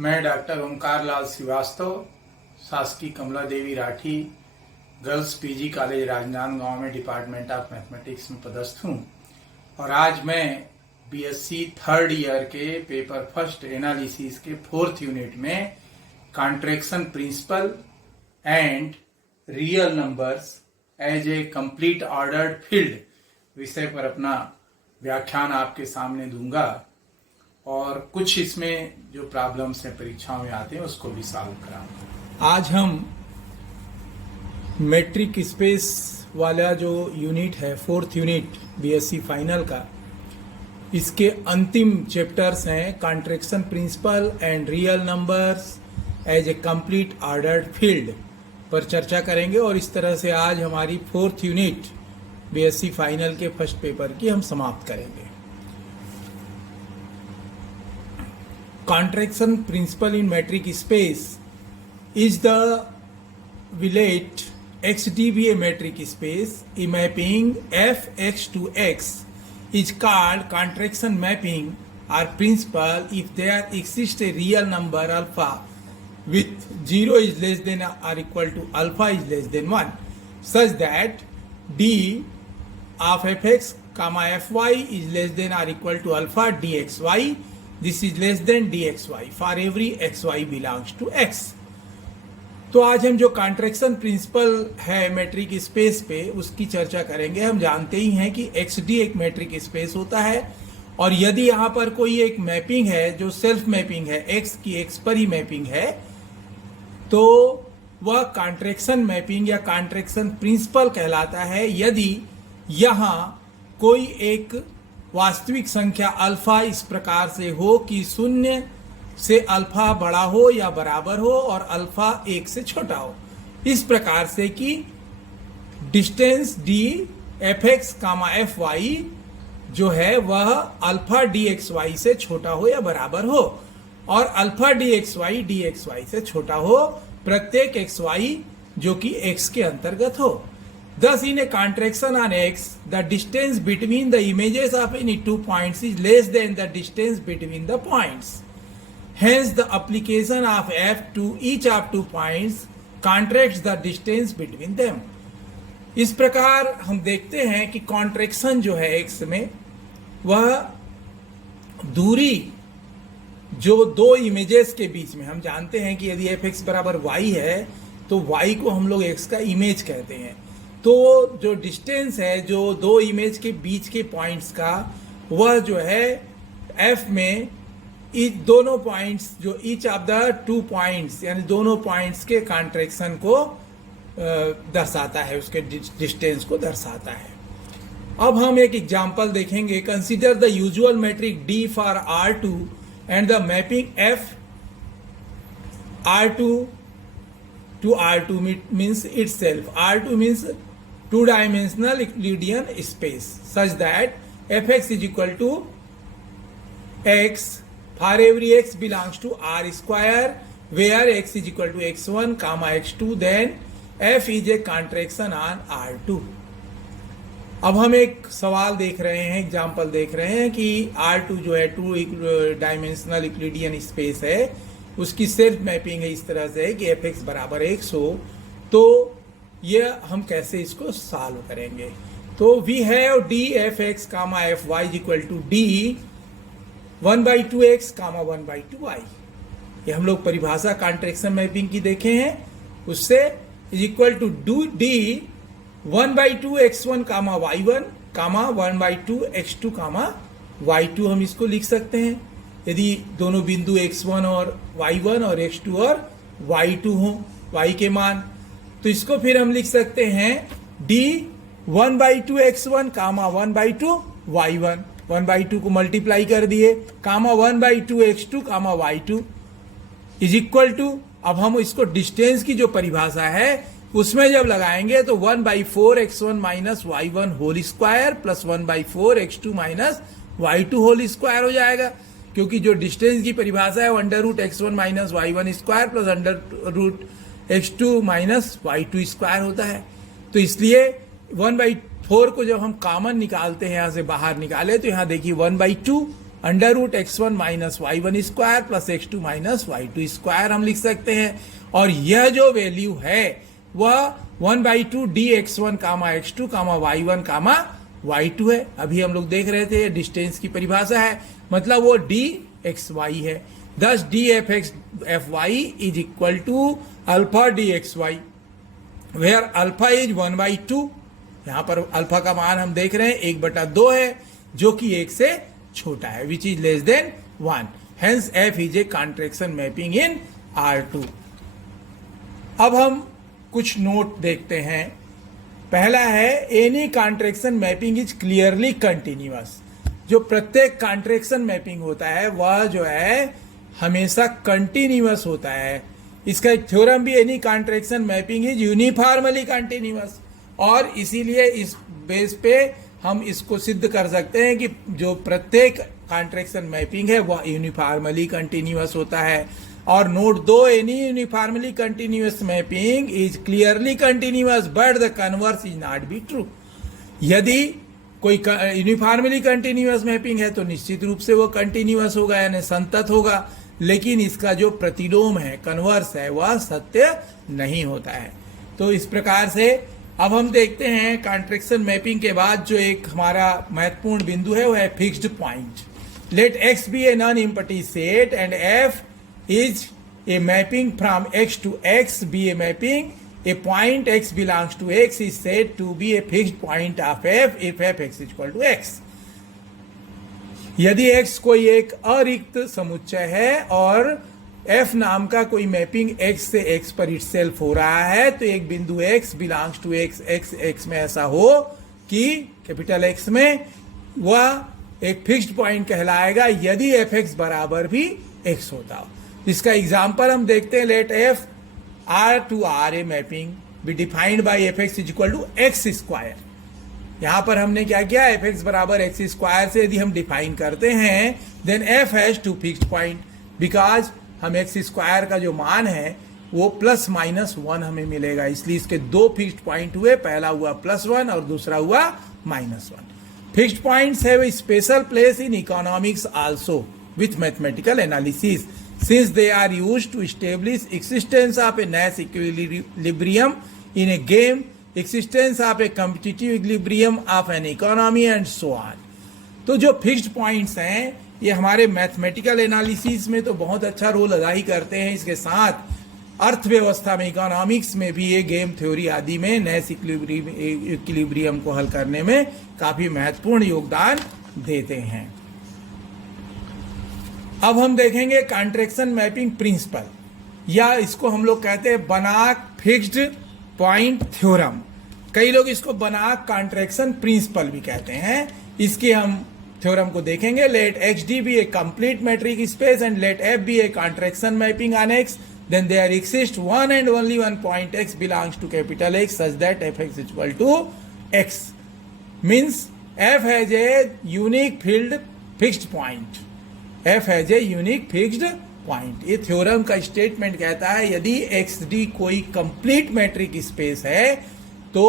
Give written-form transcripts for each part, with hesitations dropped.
मैं डॉक्टर ओंकार लाल श्रीवास्तव, शासकीय Kamla Devi Rathi girls PG college Rajnandgaon में डिपार्टमेंट ऑफ मैथमेटिक्स में पदस्थ हूँ और आज मैं बीएससी थर्ड ईयर के पेपर फर्स्ट एनालिसिस के फोर्थ यूनिट में contraction principle and real numbers as a complete ordered field विषय पर अपना व्याख्यान आपके सामने दूंगा और कुछ इसमें जो प्रॉब्लम्स हैं परीक्षाओं में आते हैं उसको भी सॉल्व कराऊंगा। आज हम मेट्रिक स्पेस वाला जो यूनिट है फोर्थ यूनिट बीएससी फाइनल का, इसके अंतिम चैप्टर्स हैं contraction principle and real numbers as a complete ordered field पर चर्चा करेंगे और इस तरह से आज हमारी फोर्थ यूनिट बीएससी फाइनल के फर्स्ट पेपर की हम समाप्त करेंगे। Contraction principle in metric space is the relate XD be a metric space. A mapping fx to x is called contraction mapping or principle if there exists a real number alpha with 0 is less than or equal to alpha is less than 1 such that d of fx comma fy is less than or equal to alpha dxy. This is less than dxy for every xy belongs to x। तो आज हम जो contraction principle है metric space पे उसकी चर्चा करेंगे। हम जानते ही हैं कि xd एक मेट्रिक स्पेस होता है और यदि यहाँ पर कोई एक मैपिंग है जो सेल्फ मैपिंग है, x की x पर ही मैपिंग है, तो वह कॉन्ट्रैक्शन मैपिंग या कॉन्ट्रैक्शन प्रिंसिपल कहलाता है यदि यहाँ कोई एक वास्तविक संख्या अल्फा इस प्रकार से हो कि 0 से अल्फा बड़ा हो या बराबर हो और अल्फा 1 से छोटा हो, इस प्रकार से कि distance d f x comma f y जो है वह अल्फा डी एक्स वाई से छोटा हो या बराबर हो और अल्फा डी एक्स वाई से छोटा हो प्रत्येक एक्स वाई जो कि एक्स के अंतर्गत हो। Thus, in a contraction on x, the distance between the images of any two points is less than the distance between the points. Hence, the application of f to each of two points contracts the distance between them. इस प्रकार हम देखते हैं कि contraction जो है x में वह दूरी जो दो इमेजेस के बीच में, हम जानते हैं कि यदि fx बराबर y है तो y को हम लोग x का इमेज कहते हैं। तो जो डिस्टेंस है जो दो इमेज के बीच के पॉइंट्स का वह जो है f में दोनों पॉइंट्स जो each of the two points यानी दोनों पॉइंट्स के कॉन्ट्रैक्शन को दर्शाता है, उसके डिस्टेंस को दर्शाता है। अब हम एक एग्जांपल देखेंगे। Consider the usual metric D for R2 and the mapping F R2 to R2 means itself. R2 means two-dimensional Euclidean space such that fx is equal to x for every x belongs to R square where x is equal to x1 comma x2 then f is a contraction on R2। अब हम एक सवाल देख रहे हैं, example देख रहे हैं कि R2 जो है टू डायमेंशनल यूक्लिडियन स्पेस है, उसकी सेल्फ मैपिंग है इस तरह से है कि fx बराबर x हो। तो ये हम कैसे इसको सॉल्व करेंगे। तो we have d f x comma f y equal to d 1/2x comma 1/2y। ये हम लोग परिभाषा कॉन्ट्रैक्शन मैपिंग की देखे हैं, उससे is equal to d 1/2x1 comma y1 comma 1/2x2 comma y2 हम इसको लिख सकते हैं यदि दोनों बिंदु x1 और y1 और x2 और y2 हो y के मान। तो इसको फिर हम लिख सकते हैं d 1/2x1 कामा 1/2y1, 1/2 को मल्टीप्लाई कर दिए comma 1/2x2 comma y2 is equal to, अब हम इसको डिस्टेंस की जो परिभाषा है उसमें जब लगाएंगे तो 1/4x1 minus y1 whole square plus 1/4x2 minus y2 whole square हो जाएगा, क्योंकि जो डिस्टेंस की परिभाषा है √x1 minus y1 square plus √x2 minus y2 square होता है। तो इसलिए 1/4 को जब हम कॉमन निकालते हैं, यहाँ से बाहर निकाले तो यहाँ देखिए 1/2 under root x1 minus y1 square plus x2 minus y2 square हम लिख सकते हैं। और यह जो वैल्यू है वह 1/2 dx1 कामा x2 कामा y1 कामा y2 है। अभी हम लोग देख रहे थे डिस्टेंस की परिभाषा है, मतलब वो dxy है। thus dfxfy is equal to alpha dxy where alpha is 1/2। यहां पर अल्फा का मान हम देख रहे हैं 1/2 है, जो कि 1 से छोटा है, which is less than 1। Hence f is a contraction mapping in R2। अब हम कुछ नोट देखते हैं। पहला है any contraction mapping is clearly continuous. जो प्रत्येक कॉन्ट्रैक्शन मैपिंग होता है वह जो है हमेशा कंटिन्यूअस होता है। इसका एक थ्योरम भी any contraction mapping is uniformly continuous, और इसीलिए इस बेस पे हम इसको सिद्ध कर सकते हैं कि जो प्रत्येक कॉन्ट्रैक्शन मैपिंग है वह यूनिफॉर्मली कंटिन्यूअस होता है। और note 2, any uniformly continuous mapping is clearly continuous but the converse is not be true. यदि कोई यूनिफॉर्मली कंटिन्यूअस मैपिंग है तो निश्चित रूप से वो कंटिन्यूअस होगा, यानी संतत होगा, लेकिन इसका जो प्रतिलोम है, कन्वर्स है, वह सत्य नहीं होता है। तो इस प्रकार से अब हम देखते हैं कॉन्ट्रैक्शन मैपिंग के बाद जो एक हमारा महत्वपूर्ण बिंदु है वह है fixed point. Let x be a non empty set and f is a mapping from x to x be a mapping. A point x belongs to x is said to be a fixed point of f if fx is equal to x. यदि x कोई एक अरिक्त समुच्चय है और f नाम का कोई mapping x से x पर इटसेल्फ हो रहा है, तो एक बिंदु x belongs to x, x में ऐसा हो कि कैपिटल X में वह एक फिक्स्ड पॉइंट कहलाएगा यदि fx बराबर भी x होता हो। इसका एग्जाम्पल हम देखते हैं। Let f R to R a mapping be defined by f x is equal to x square. यहां पर हमने क्या किया, एफ एक्स बराबर एक्स स्क्वायर से यदि हम डिफाइन करते हैं then f has two fixed point, because हम एक्स स्क्वायर का जो मान है वो +-1 हमें मिलेगा, इसलिए इसके दो फिक्स्ड पॉइंट हुए, पहला हुआ +1 और दूसरा हुआ -1। Fixed points have a special place in economics also with mathematical analysis, since they are used to establish existence of a Nash equilibrium in a game, existence of a competitive equilibrium of an economy and so on. तो जो fixed points हैं ये हमारे mathematical analysis में तो बहुत अच्छा role अदा ही करते हैं, इसके साथ अर्थव्यवस्था में, इकोनॉमिक्स में भी, ये गेम थ्योरी आदि में नैश इक्विलिब्रियम को हल करने में काफी महत्वपूर्ण योगदान देते हैं। अब हम देखेंगे कॉन्ट्रैक्शन मैपिंग प्रिंसिपल, या इसको हम लोग कहते हैं बनाक फिक्स्ड पॉइंट थ्योरम। कई लोग इसको बनाक कॉन्ट्रैक्शन प्रिंसिपल भी कहते हैं। इसके हम थ्योरम को देखेंगे। Let x d be a complete metric space and let f be a contraction mapping on x, then there exist one and only one point x belongs to capital X such that f x equal to x, means f has a unique field fixed point, f has a unique fixed point. ये theorem का statement कहता है यदि x d कोई complete metric space है तो,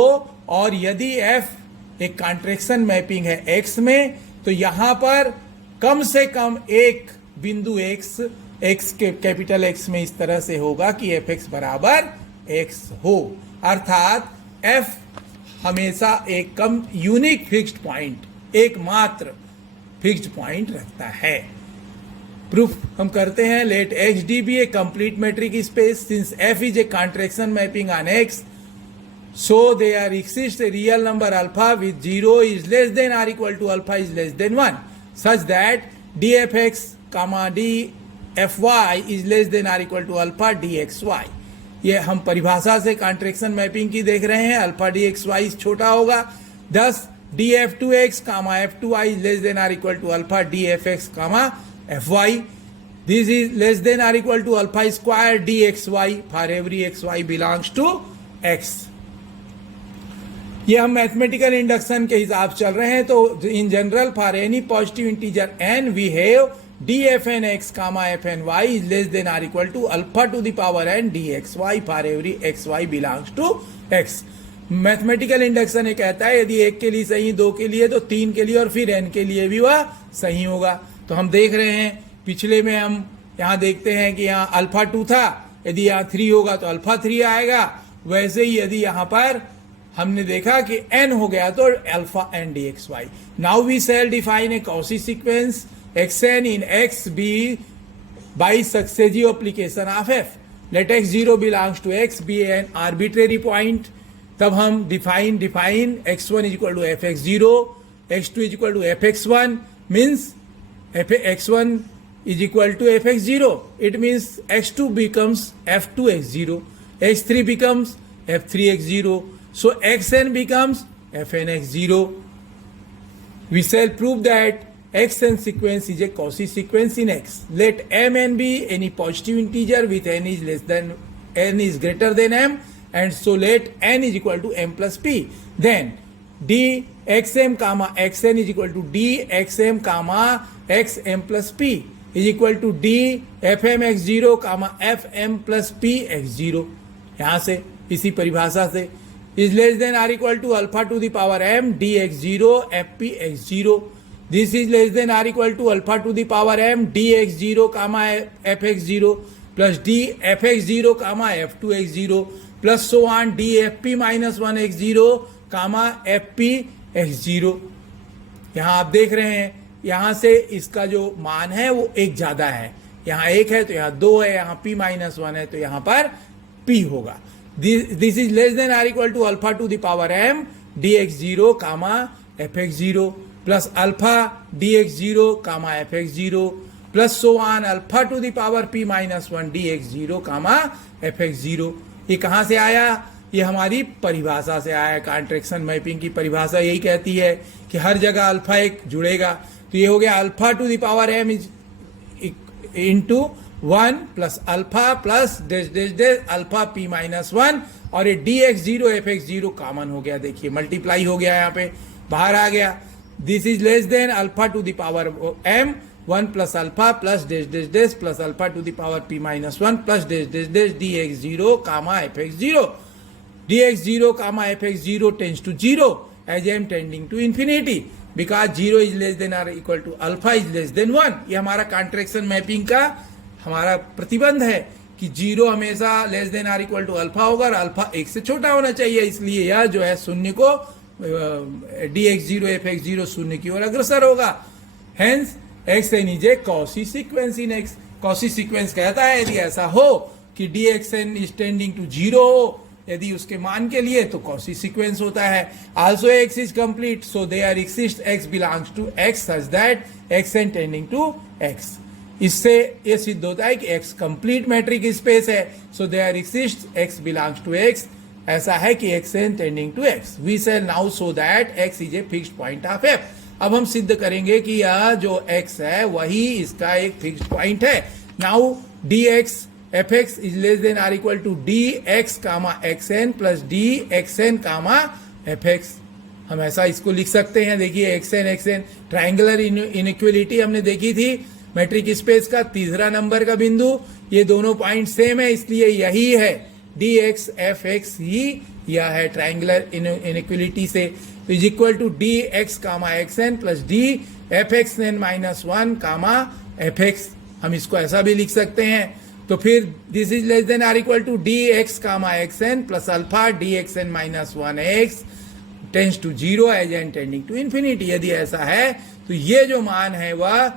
और यदि f एक कॉन्ट्रैक्शन मैपिंग है x में, तो यहां पर कम से कम एक बिंदु x के कैपिटल X में इस तरह से होगा कि fx बराबर x हो, अर्थात f हमेशा एक कम यूनिक फिक्स्ड पॉइंट, एकमात्र फिक्स्ड पॉइंट रखता है। प्रूफ हम करते हैं। Let x d be a complete metric space since f is a contraction mapping on x, so there exist a real number alpha with 0 is less than or equal to alpha is less than 1 such that d f x comma d f y is less than or equal to alpha d x y. ये हम परिभाषा से contraction mapping की देख रहे हैं। Alpha d x Y छोटा होगा, thus d f two x comma f two y is less than or equal to alpha d f x comma fy. This is less than or equal to alpha square dxy for every xy belongs to x. ये हम mathematical induction के हिसाब चल रहे हैं। तो in general for any positive integer n we have dfn x comma fn y is less than और equal to alpha to the power n dxy for every xy belongs to x। Mathematical induction ये कहता है यदि एक के लिए सही, दो के लिए, तो तीन के लिए और फिर n के लिए भी वह सही होगा। तो हम देख रहे हैं पिछले में हम यहाँ देखते हैं कि यहाँ अल्फा 2 था, यदि यहाँ 3 होगा तो अल्फा 3 आएगा। वैसे ही यदि यहाँ पर हमने देखा कि n हो गया तो alpha n dxy। Now we shall define a Cauchy sequence xn in x b by successive application of f. Let x0 belongs to x be an arbitrary point. तब हम define x1 is equal to fx0, x2 is equal to fx1 means x1 is equal to fx0. It means x2 becomes f2x0, x3 becomes f3x0. So xn becomes fnx0. We shall prove that xn sequence is a Cauchy sequence in x. Let mn be any positive integer with n is greater than m, and so let n is equal to m plus p. Then dxm comma xn is equal to dxm comma xm plus p is equal to d fm x0 comma fm plus p x0. यहाँ से इसी परिभाषा से is less than or equal to alpha to the power m dx0 fp x0. This is less than or equal to alpha to the power m dx0 comma fx0 plus dfx0 comma f2x0 plus so on dfp minus 1 x0 comma fp x0. यहाँ आप देख रहे हैं यहाँ से इसका जो मान है वो एक ज्यादा है, यहाँ एक है तो यहाँ 2 है, यहाँ p minus 1 है तो यहाँ पर p होगा. This is less than or equal to alpha to the power m dx0 comma fx0 plus alpha dx0 comma fx0 plus so on alpha to the power p minus 1 dx0 comma fx0. ये कहाँ से आया? ये हमारी परिभाषा से आया. Contraction mapping की परिभाषा यही कहती है कि हर जगह अल्फा एक जुड़ेगा. तो ये हो गया alpha to the power m is into 1 plus alpha plus dash dash dash alpha p minus 1 और ये dx0 fx0 कॉमन हो गया. देखिए मल्टीप्लाई हो गया, यहाँ पे बाहर आ गया. This is less than alpha to the power m 1 plus alpha plus dash dash dash plus alpha to the power p minus 1 plus dash dash dash dx0 comma fx0. dx0 comma fx0 tends to 0 as m tending to infinity because 0 is less than और equal to alpha is less than 1. ये हमारा contraction mapping का हमारा प्रतिबंध है कि 0 हमेशा less than or equal to alpha होगा और अल्फा 1 से छोटा होना चाहिए. इसलिए यह जो है शून्य को dx0 fx0 शून्य की ओर अग्रसर होगा. Hence xn is a Cauchy sequence in x. Cauchy sequence कहता है यदि ऐसा हो कि dxn इज टेंडिंग टू 0 हो, यदि उसके मान के लिए, तो कॉची सीक्वेंस होता है. Also x is complete so there exist x belongs to x such that xn tending to x. इससे यह सिद्ध होता है कि x कंप्लीट मैट्रिक स्पेस है. So there exist x belongs to x. ऐसा है कि xn tending to x. We shall now show that x is a fixed point of f. अब हम सिद्ध करेंगे कि यह जो x है वही इसका एक फिक्स्ड पॉइंट है. Now dx fx is less than or equal to dx comma xn plus dxn comma fx. हम ऐसा इसको लिख सकते हैं. देखिए xn ट्रायंगुलर इनइक्वलिटी हमने देखी थी मैट्रिक स्पेस का तीसरा नंबर का बिंदु. ये दोनों पॉइंट सेम है, इसलिए यही है dx fx ही यह है ट्रायंगुलर इनइक्वलिटी से. तो is equal to dx comma xn plus d fxn minus 1 comma fx. हम इसको ऐसा भी लिख सकते हैं. तो फिर this is less than or equal to dx comma xn plus alpha dxn minus 1x tends to 0 as n tending to infinity. यदि ऐसा है तो ये जो मान है वह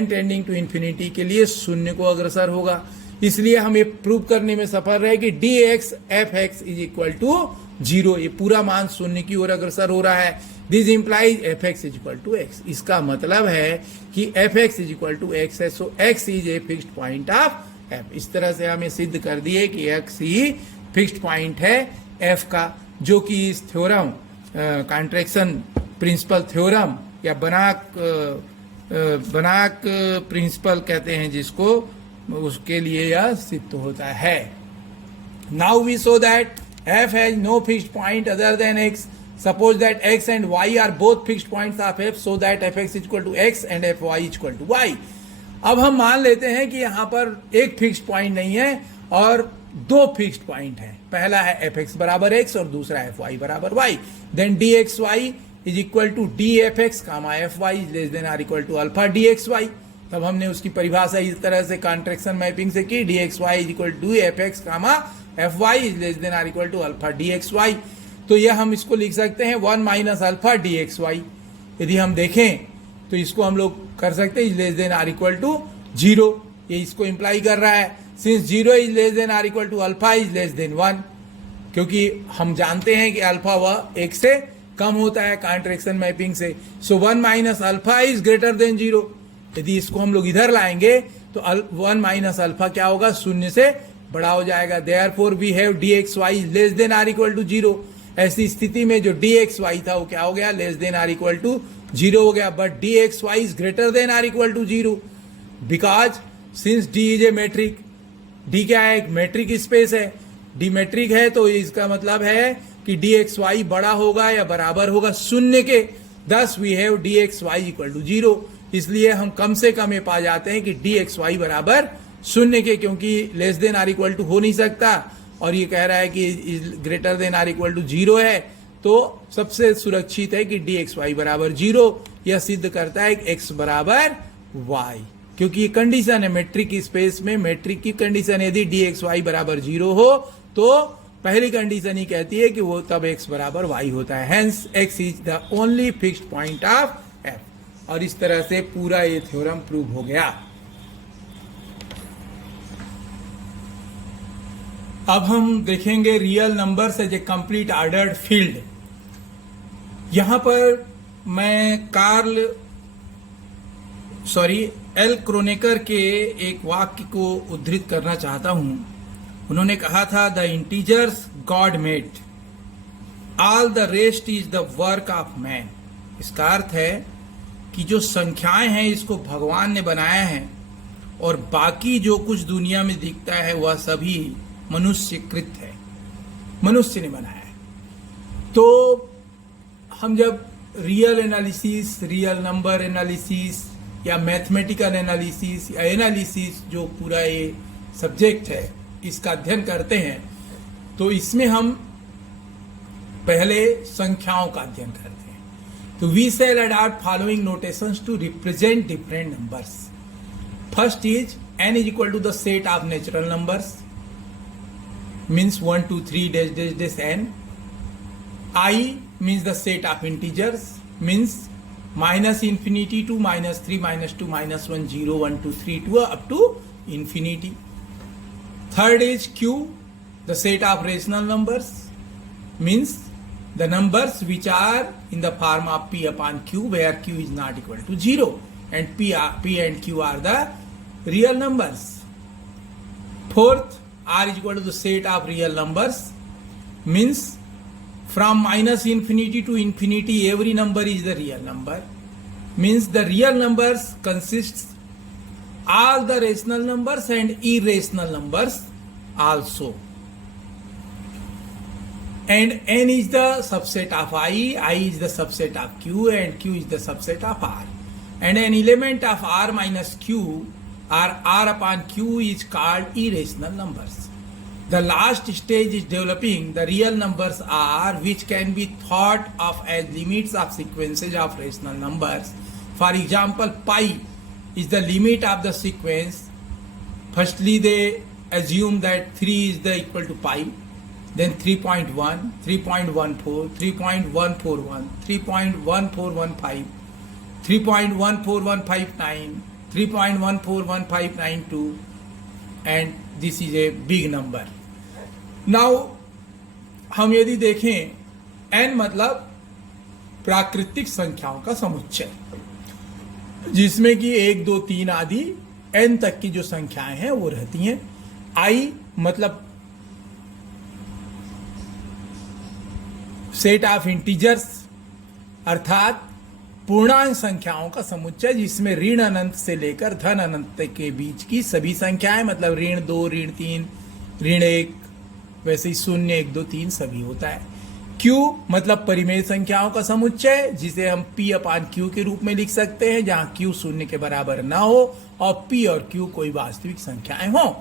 n टेंडिंग टू इंफिनिटी के लिए शून्य को अग्रसर होगा. इसलिए हम ये प्रूव करने में सफल रहे कि dx fx is equal to 0. ये पूरा मान शून्य की ओर अग्रसर हो रहा है. This implies fx is equal to x. इसका मतलब है कि fx is equal to x है. So x is a fixed point of f. इस तरह से हमें सिद्ध कर दिए कि x ही फिक्स्ड पॉइंट है f का, जो कि इस थ्योरम कॉन्ट्रैक्शन प्रिंसिपल थ्योरम या बनाक प्रिंसिपल कहते हैं जिसको, उसके लिए यह सिद्ध होता है. Now we show that f has no fixed point other than x. Suppose that x and y are both fixed points of f so that fx is equal to x and fy is equal to y. अब हम मान लेते हैं कि यहाँ पर एक fixed point नहीं है और दो फिक्स्ड पॉइंट है. पहला है fx बराबर x और दूसरा fy बराबर y. Then dxy is equal to d f x comma f y is less than or equal to alpha d x y. तब हमने उसकी परिभाषा इस तरह से कॉन्ट्रैक्शन मैपिंग से की, d x y is equal to f x comma f y is less than or equal to alpha d x y. तो यह हम इसको लिख सकते हैं 1 minus alpha d x y. यदि हम देखें तो इसको हम लोग कर सकते हैं is less than or equal to 0, ये इसको इंप्लाई कर रहा है। Since 0 is less than or equal to alpha is less than 1, क्योंकि हम जानते हैं कि अल्फा वह 1 से कम होता है कॉन्ट्रैक्शन मैपिंग से। सो 1 minus alpha is greater then 0। यदि इसको हम लोग इधर लाएंगे तो 1 माइनस अल्फा क्या होगा, 0 से बड़ा हो जाएगा। Therefore we have d x y less than or equal to 0। ऐसी स्थिति में जो डी एक्स वाई था वो क्या हो गया, less than or equal to 0 हो गया। But d x y is greater than or equal to 0 because since d is a metric. D क्या है, एक मैट्रिक स्पेस है। डी मैट्रिक है तो इसका मतलब है कि डी एक्स वाई बड़ा होगा या बराबर होगा 0 के। Thus we have d x y equal to 0। इसलिए हम कम से कम ये पा जाते हैं कि डी एक्स वाई बराबर 0 के, क्योंकि less than or equal to हो नहीं सकता और ये कह रहा है कि greater than or equal to 0 है। तो सबसे सुरक्षित है कि डी एक्स वाई बराबर 0। यह सिद्ध करता है कि एक्स बराबर वाई, क्योंकि ये कंडीशन है मैट्रिक की स्पेस में। मैट्रिक की कंडीशन यदि डी एक्स वाई बराबर 0 हो तो पहली कंडीशन ही कहती है कि वो तब एक्स बराबर वाई होता है। Hence x is the only fixed point of F. और इस तरह से पूरा ये थ्योरम प्रूव हो गया। अब हम देखेंगे real numbers as a complete ordered field. यहां पर मैं एल क्रोनेकर के एक वाक्य को उद्धृत करना चाहता हूं। उन्होंने कहा था, the integers God made, all the rest is the work of man. इसका अर्थ है कि जो संख्याएं हैं इसको भगवान ने बनाया है और बाकी जो कुछ दुनिया में दिखता है वह सभी मनुष्यकृत है, मनुष्य ने बनाया है। तो हम जब real analysis, real number analysis या मैथमेटिकल एनालिसिस या एनालिसिस जो पूरा ये सब्जेक्ट है इसका अध्ययन करते हैं तो इसमें हम पहले संख्याओं का अध्ययन करते हैं। तो we shall adopt following notations to represent different numbers. First is n is equal to the set of natural numbers, means 1 2 3 dash dash dash n. I means the set of integers, means minus infinity to minus 3 minus 2 minus 1 0 1 2 3 2 up to infinity. Third is q, the set of rational numbers, means the numbers which are in the form of p upon q where q is not equal to 0 and p and q are the real numbers. Fourth, r is equal to the set of real numbers, means from minus infinity to infinity every number is the real number, means the real numbers consists all the rational numbers and irrational numbers also. And n is the subset of I is the subset of q and q is the subset of r. And an element of r minus q or r upon q is called irrational numbers. The last stage is developing the real numbers r, which can be thought of as limits of sequences of rational numbers. For example, pi is the limit of the sequence. Firstly, they assume that 3 is the equal to pi, then 3.1, 3.14, 3.141, 3.1415, 3.14159, 3.14159, and this is a big number. Now हम यदि देखें n मतलब प्राकृतिक संख्याओं का समुच्चय, जिसमें कि 1 2 3 आदि n तक की जो संख्याएं हैं वो रहती हैं। i मतलब सेट ऑफ इंटीजर्स अर्थात पूर्णांक संख्याओं का समुच्चय, जिसमें ऋण अनंत से लेकर धन अनंत के बीच की सभी संख्याएं, मतलब ऋण 2 ऋण 3 ऋण 1, वैसे ही 0 1 2 3 सभी होता है। q मतलब परिमेय संख्याओं का समुच्चय, जिसे हम p अपान q के रूप में लिख सकते हैं, जहां q 0 के बराबर ना हो और p और q कोई वास्तविक संख्याएं हों।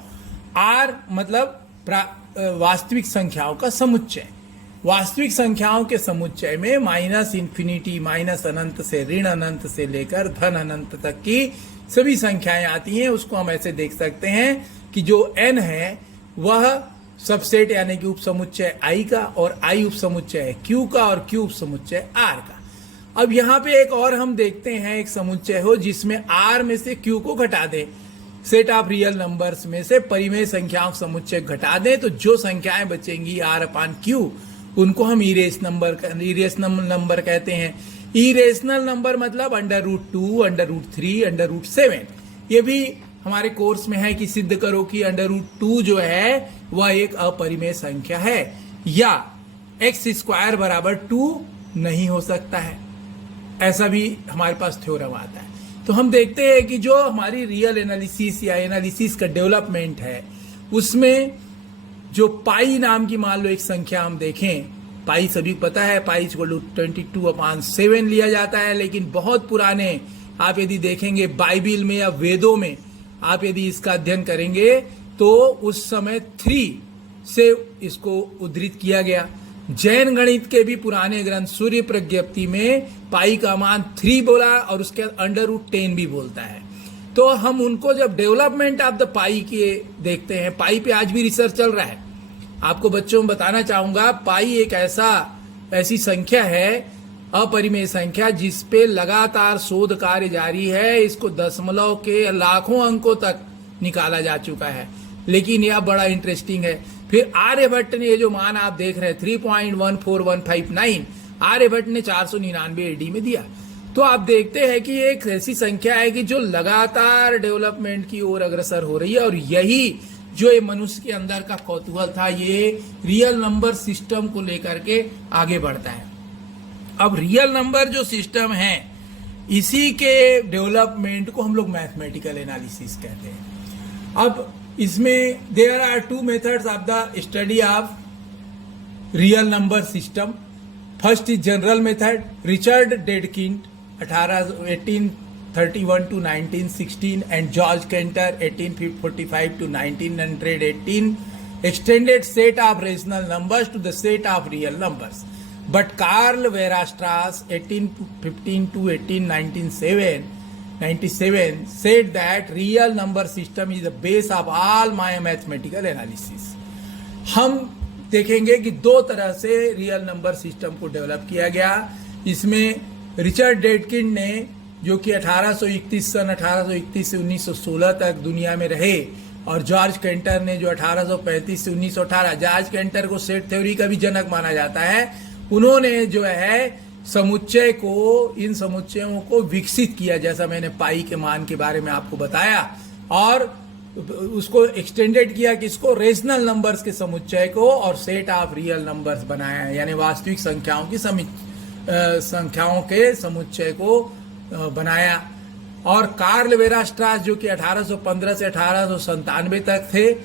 r मतलब वास्तविक संख्याओं का समुच्चय, वास्तविक संख्याओं के समुच्चय में माइनस इन्फिनिटी, माइनस अनंत से ऋण अनंत से लेकर धन अनंत तक की सभी संख्याएं आती हैं। उसको हम ऐसे देख सकते हैं कि जो n है वह सबसेट यानी कि उप समुच्चय I का, और I उप समुच्चय Q का, और Q उप समुच्चय R का। अब यहाँ पे एक और हम देखते हैं, एक समुच्चय हो जिसमें R में से Q को घटा दें, सेट ऑफ रियल नंबर्स में से परिमेय संख्याओं का समुच्चय घटा दें, तो जो संख्याएं बचेंगी R/Q उनको हम इरेशनल नंबर कहते हैं। इरेशनल नंबर मतलब √2, √3, √7। ये भी हमारे कोर्स में है कि सिद्ध करो कि √2 जो है वह एक अपरिमेय संख्या है, या x² बराबर 2 नहीं हो सकता है, ऐसा भी हमारे पास थ्योरम आता है। तो हम देखते हैं कि जो हमारी रियल एनालिसिस या एनालिसिस का डेवलपमेंट है उसमें जो पाई नाम की मान लो एक संख्या हम देखें, पाई सभी पता है, पाई = 22/7 लिया जाता है, लेकिन बहुत पुराने आप यदि देखेंगे बाइबिल में या वेदों में आप यदि इसका अध्ययन करेंगे तो उस समय 3 से इसको उद्धृत किया गया। जैन गणित के भी पुराने ग्रंथ सूर्य प्रज्ञप्ति में पाई का मान 3 बोला और उसके √10 भी बोलता है। तो हम उनको जब डेवलपमेंट ऑफ द पाई के देखते हैं, पाई पे आज भी रिसर्च चल रहा है। आपको बच्चों में बताना चाहूंगा, पाई एक ऐसी संख्या है, अपरिमेय संख्या, जिस पे लगातार शोध कार्य जारी है। इसको दशमलव के लाखों अंकों तक निकाला जा चुका है, लेकिन यह बड़ा इंटरेस्टिंग है। फिर आर्यभट्ट ने ये जो मान आप देख रहे हैं 3.14159, आर्यभट्ट ने 499 AD में दिया। तो आप देखते हैं कि एक ऐसी संख्या है कि जो लगातार डेवलपमेंट की ओर अग्रसर हो रही है, और यही जो ये मनुष्य के अंदर का कौतूहल था, ये रियल नंबर सिस्टम को लेकर के आगे बढ़ता है। अब रियल नंबर जो सिस्टम है, इसी के डेवलपमेंट को हम लोग मैथमेटिकल एनालिसिस कहते हैं। अब इसमें there are 2 methods of the study of real number system. First is general method, Richard Dedekind 1831 to 1916 and George Cantor 1845 to 1918 extended set of rational numbers to the set of real numbers. But Karl Weierstrass 1815 to 1897 said that real number system is the base of all my mathematical analysis. हम देखेंगे कि दो तरह से real number system को develop किया गया। इसमें रिचर्ड डेडकिंड ने, जो कि 1831 से 1916 तक दुनिया में रहे, और जॉर्ज कैंटर ने जो 1835 से 1918, जॉर्ज कैंटर को सेट थ्योरी का भी जनक माना जाता है, उन्होंने जो है समुच्चय को, इन समुच्चयों को विकसित किया, जैसा मैंने पाई के मान के बारे में आपको बताया, और उसको एक्सटेंडेड किया किसको, रेशनल नंबर्स के समुच्चय को, और सेट ऑफ रियल नंबर्स बनाया, यानी वास्तविक संख्याओं के समुच्चय को बनाया। और कार्ल वेरास्ट्रास, जो कि 1815 से 1897 तक थे,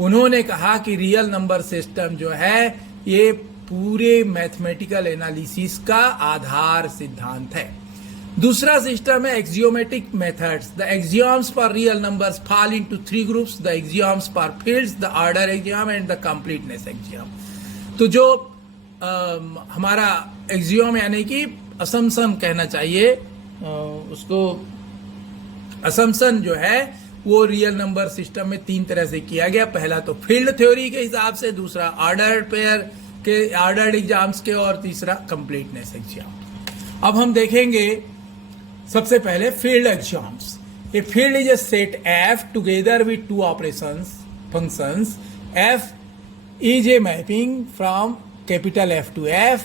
उन्होंने कहा कि रियल नंबर सिस्टम जो है ये पूरे मैथमेटिकल एनालिसिस का आधार सिद्धांत है। दूसरा सिस्टम है axiomatic methods. The axioms for real numbers fall into 3 groups, the axioms for fields, the order axiom and the completeness axiom. तो जो हमारा एक्सियोम यानी कि असम्पशन कहना चाहिए, उसको असम्पशन जो है वो रियल नंबर सिस्टम में 3 तरह से किया गया। पहला तो फील्ड थ्योरी के हिसाब से, दूसरा ऑर्डर्ड पेयर के, ऑर्डर्ड एग्जाम्स के, और तीसरा कंप्लीटनेस एग्जाम। अब हम देखेंगे सबसे पहले field exams. A field is A set F together with 2 operations functions. F is a mapping from capital F two F,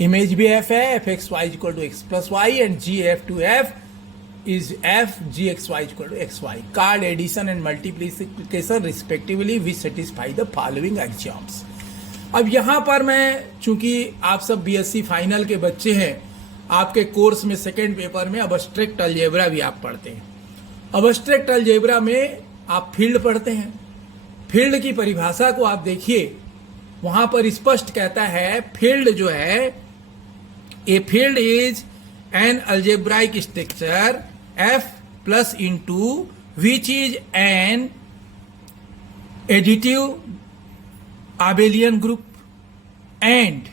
image भी एफ है, fxy = x+y, and gf to f is f gxy = xy, called addition and multiplication respectively, which satisfy the following axioms. अब यहाँ पर मैं, चूंकि आप सब BSc final के बच्चे हैं, आपके कोर्स में सेकेंड पेपर में अबस्ट्रैक्ट अलजेब्रा भी आप पढ़ते हैं। अबस्ट्रैक्ट अलजेब्रा में आप फील्ड पढ़ते हैं। फील्ड की परिभाषा को आप देखिए, वहां पर स्पष्ट कहता है फील्ड जो है, a field is N algebraic structure F plus into which is an additive abelian group and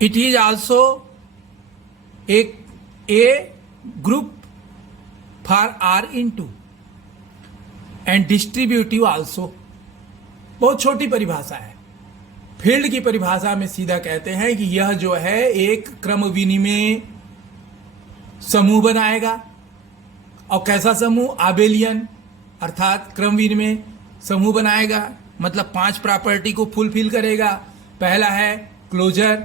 it is also a group for R into and distributive also। बहुत छोटी परिभाषा है। फील्ड की परिभाषा में सीधा कहते हैं कि यह जो है एक क्रम विनिमय समूह बनाएगा। और कैसा समूह? आबेलियन, अर्थात क्रम विनिमय समूह बनाएगा, मतलब 5 प्रॉपर्टी को फुलफिल करेगा। पहला है क्लोजर,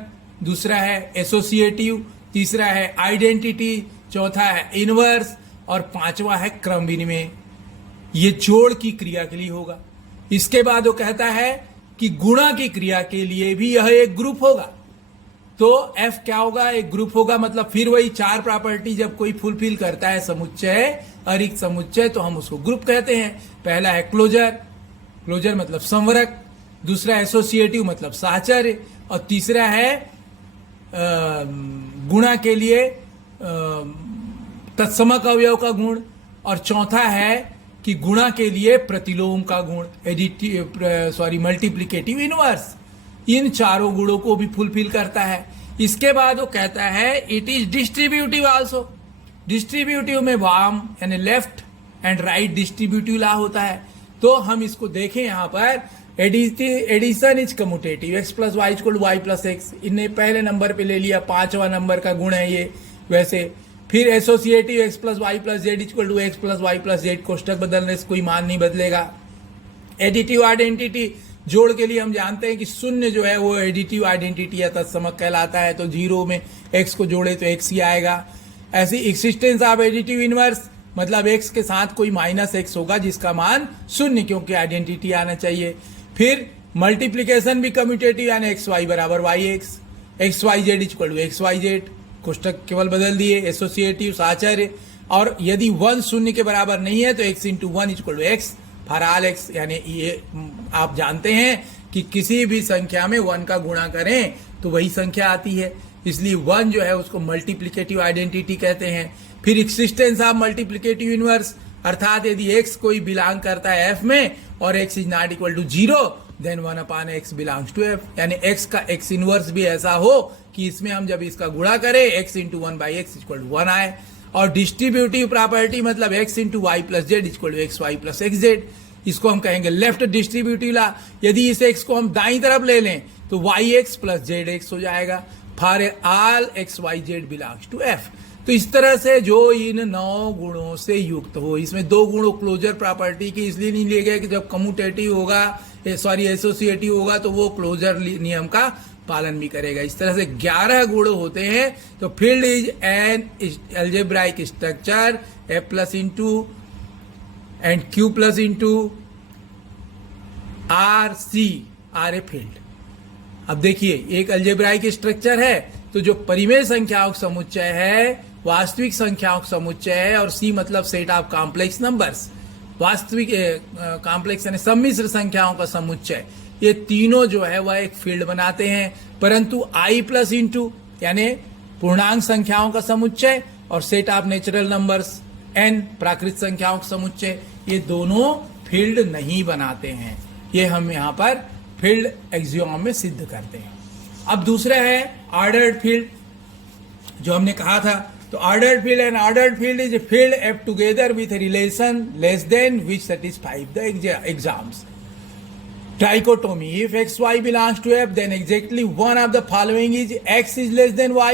दूसरा है एसोसिएटिव, तीसरा है आइडेंटिटी, चौथा है इनवर्स और पांचवा है क्रम विनिमय। ये जोड़ की क्रिया के लिए होगा। इसके बाद वो कहता है कि गुणा की क्रिया के लिए भी यह एक ग्रुप होगा। तो F क्या होगा? एक ग्रुप होगा, मतलब फिर वही 4 प्रॉपर्टी जब कोई फुलफिल करता है समुच्चय, अरिक्त समुच्चय, तो हम उसको ग्रुप कहते हैं। पहला है क्लोजर, क्लोजर मतलब संवरक, दूसरा एसोसिएटिव मतलब साहचर्य, और तीसरा है गुणा के लिए तत्समक अवयव का गुण, और चौथा है कि गुणा के लिए प्रतिलोम का गुण, मल्टीप्लिकेटिव इनवर्स। इन चारों गुणों को भी फुलफिल करता है। इसके बाद वो कहता है it is distributive also. Distributive में वाम यानी left and right distributive law होता है। तो हम इसको देखें यहां पर, addition is commutative, x plus y equal y plus x. इन्हें पहले नंबर पे ले लिया, 5वां नंबर का गुण है ये। वैसे फिर associative x plus Y plus Z equal to X plus Y plus Z, कोष्टक बदलने से कोई मान नहीं बदलेगा। एडिटिव आइडेंटिटी, जोड़ के लिए हम जानते हैं कि शून्य जो है वो एडिटिव आइडेंटिटी या तत्समक कहलाता है। तो 0 में x को जोड़े तो x ही आएगा। ऐसी एक्सिस्टेंस ऑफ एडिटिव इनवर्स, मतलब x के साथ कोई माइनस x होगा जिसका मान 0, क्योंकि आइडेंटिटी आना चाहिए। फिर मल्टीप्लीकेशन भी कम्यूटेटिव, यानी एक्स वाई बराबर Y X, X Y Z equal to x Y Z, कोष्टक केवल बदल दिए। एसोसिएटिव साहचर्य, और यदि 1 0 के बराबर नहीं है तो x into 1 equal to x for all x. यानी ये आप जानते हैं कि किसी भी संख्या में 1 का गुणा करें तो वही संख्या आती है, इसलिए 1 जो है उसको मल्टीप्लिकेटिव आइडेंटिटी कहते हैं। फिर एक्सिस्टेंस ऑफ मल्टीप्लिकेटिव इनवर्स, अर्थात यदि x कोई बिलोंग करता है f में और x is not equal to 0, then 1 upon x belongs to f। यानी x का x इनवर्स भी ऐसा हो कि इसमें हम जब इसका गुणा करें x into 1 by x equal to 1 आए। और डिस्ट्रीब्यूटिव प्रॉपर्टी मतलब x into y plus Z equal to x y plus x z, इसको हम कहेंगे लेफ्ट डिस्ट्रीब्यूटिव ला। यदि इस x को हम दाईं तरफ ले लें तो y x plus z x हो जाएगा for all x Y z belongs to f। तो इस तरह से जो इन 9 गुणों से युक्त हो, इसमें 2 गुणों क्लोजर प्रॉपर्टी की इसलिए नहीं लिए गए कि जब कम्यूटेटिव होगा, एसोसिएटिव होगा तो वो क्लोजर नियम का पालन भी करेगा। इस तरह से 11 गुण होते हैं। तो field is an algebraic structure, a plus into and Q plus into R C R a field. अब देखिए, एक अलजेब्राइक स्ट्रक्चर है, तो जो परिमेय संख्याओं का समुच्चय है, वास्तविक संख्याओं का समुच्चय है, और सी मतलब सेट ऑफ कॉम्प्लेक्स नंबर्स, वास्तविक कॉम्प्लेक्स यानी सम्मिश्र संख्याओं का समुच्चय, ये तीनों जो है वह एक फील्ड बनाते हैं। परंतु आई प्लस इंटू यानी पूर्णांक संख्याओं का समुच्चय और set of natural numbers N प्राकृतिक संख्याओं का समुच्चय, ये दोनों फील्ड नहीं बनाते हैं। ये हम यहाँ पर फील्ड एक्सियोम में सिद्ध करते हैं। अब दूसरा है ऑर्डर्ड फील्ड, जो हमने कहा था। तो ordered field and ordered field is a field f together with relation less than which satisfy the exams. Trichotomy, if xy belongs to f, then exactly one of the following is x is less than y,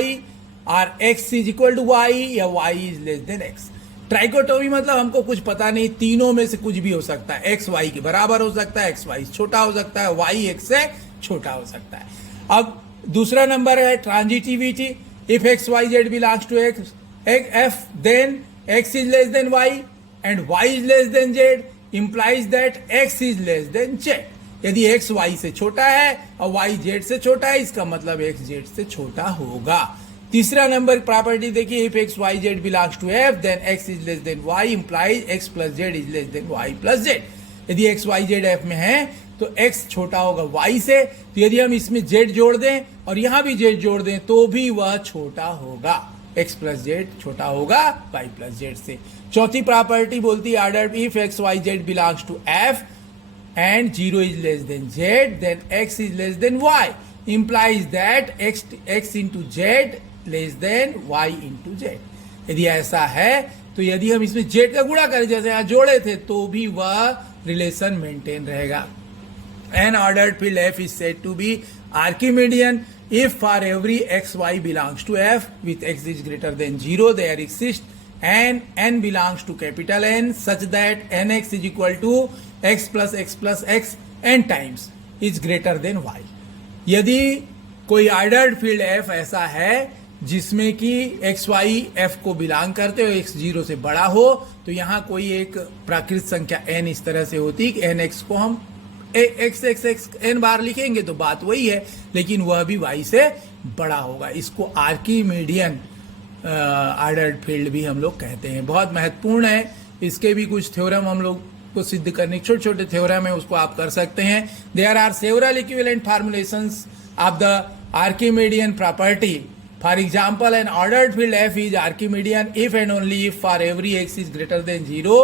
or x is equal to y, या y is less than x। Trichotomy मतलब हमको कुछ पता नहीं, तीनों में से कुछ भी हो सकता है। x y के बराबर हो सकता है, x y छोटा हो सकता है, y x से छोटा हो सकता है। अब दूसरा नंबर है transitivity, if x Y z belongs to x f, then x is less than y and y is less than z implies that x is less than z। यदि x y से छोटा है और y z से छोटा है, इसका मतलब x z से छोटा होगा। तीसरा नंबर प्रॉपर्टी देखिए, if x Y z belongs to f then x is less than y implies x plus z is less than y plus z. यदि x y z f में है तो x छोटा होगा y से, तो यदि हम इसमें z जोड़ दें और यहां भी z जोड़ दें तो भी वह छोटा होगा, x प्लस जेड छोटा होगा y प्लस जेड से। चौथी प्रॉपर्टी बोलती है order, if x Y z belongs to f and 0 is less than z, then x is less than y. Implies that x into z less than y into z. यदि ऐसा है तो यदि हम इसमें z का गुणा करें जैसे यहां जोड़े थे तो भी वह रिलेशन मेंटेन रहेगा. An ordered field f is said to be Archimedean if for every x y belongs to f with x is greater than 0 there exists and n belongs to capital N such that nx is equal to x plus x n times is greater than y. यदि कोई ordered field f ऐसा है जिसमें कि x Y F को belong करते हो, x 0 से बड़ा हो, तो यहाँ कोई एक प्राकृत संख्या n इस तरह से होती कि एन एक्स को हम एक्स एक्स एक्स एन बार लिखेंगे तो बात वही है, लेकिन वह भी y से बड़ा होगा. इसको आर्किमीडियन ऑर्डर्ड फील्ड भी हम लोग कहते हैं. बहुत महत्वपूर्ण है. इसके भी कुछ थ्योरम हम लोग को सिद्ध करने, छोटे छोटे थ्योरम है, उसको आप कर सकते हैं. There are several equivalent formulations of the Archimedean property. For example, an ordered field f is Archimedean if and only if for every x is greater than 0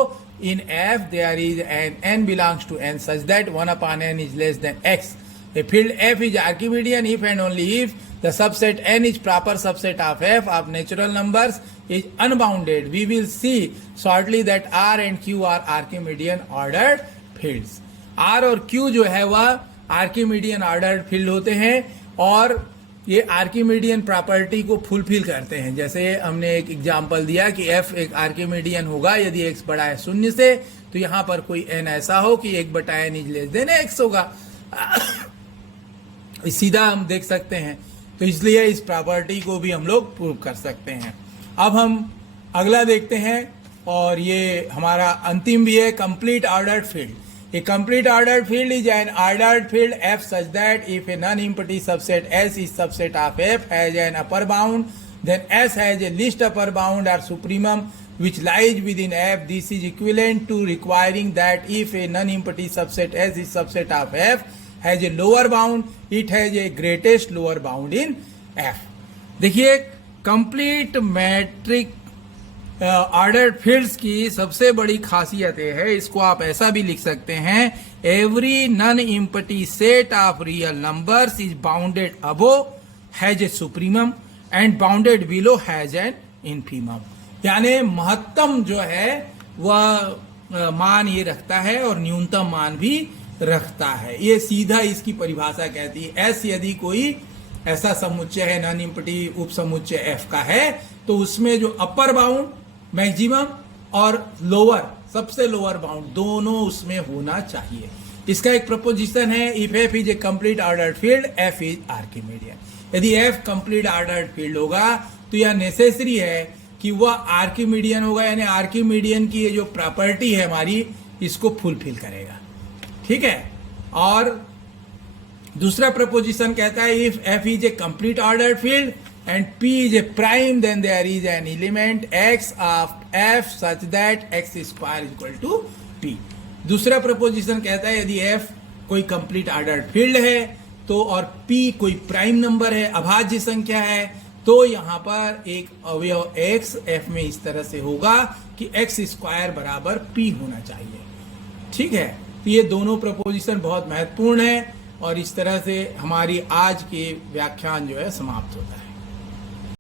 in f there is an n belongs to n such that 1 upon n is less than x. A field f is Archimedean if and only if the subset n is proper subset of f of natural numbers is unbounded. We will see shortly that R and Q are Archimedean ordered fields. R और Q जो है वह Archimedean ordered field होते हैं और ये आर्किमीडियन property को fulfil करते हैं. जैसे हमने एक एग्जांपल दिया कि f एक आर्किमीडियन होगा यदि x बड़ा है 0 से, तो यहाँ पर कोई n ऐसा हो कि 1/n is less then x होगा. सीधा हम देख सकते हैं, तो इसलिए इस प्रॉपर्टी को भी हम लोग प्रूव कर सकते हैं. अब हम अगला देखते हैं और ये हमारा अंतिम भी है, complete ordered field. A complete ordered field is an ordered field f such that if a non-empty subset S is subset of f has an upper bound, then S has a least upper bound or supremum which lies within f. This is equivalent to requiring that if a non-empty subset S is subset of f has a lower bound, it has a greatest lower bound in f. देखिए complete matric ordered fields की सबसे बड़ी खासियत है, इसको आप ऐसा भी लिख सकते हैं, every non empty set of real numbers is bounded above has a supremum and bounded below has an infimum. यानी महत्तम जो है वह मान ये रखता है और न्यूनतम मान भी रखता है. ये सीधा इसकी परिभाषा कहती है. एस यदि कोई ऐसा समुच्चय है, नॉन एम्प्टी उप समुच्चय एफ का है, तो उसमें जो अपर बाउंड मैक्सिमम और लोअर सबसे लोअर बाउंड दोनों उसमें होना चाहिए. इसका एक प्रपोजिशन है, if F is a complete ordered field F is Archimedean. यदि एफ कंप्लीट ऑर्डर्ड फील्ड होगा तो यह नेसेसरी है कि वह आर्किमीडियन होगा, यानी आर्किमीडियन की ये जो प्रॉपर्टी है हमारी इसको फुलफिल करेगा. ठीक है. और दूसरा प्रपोजिशन कहता है if F is a complete ordered field and P is a prime, then there is an element x of f such that x square is equal to P. दूसरा प्रपोजिशन कहता है यदि f कोई complete ordered field है तो और P कोई prime number है, अभाज्य संख्या है, तो यहाँ पर एक अवयव x f में इस तरह से होगा कि x स्क्वायर बराबर P होना चाहिए. ठीक है. तो ये दोनों प्रपोजिशन बहुत महत्वपूर्ण है और इस तरह से हमारी आज के व्याख्यान जो है समाप्त होता है.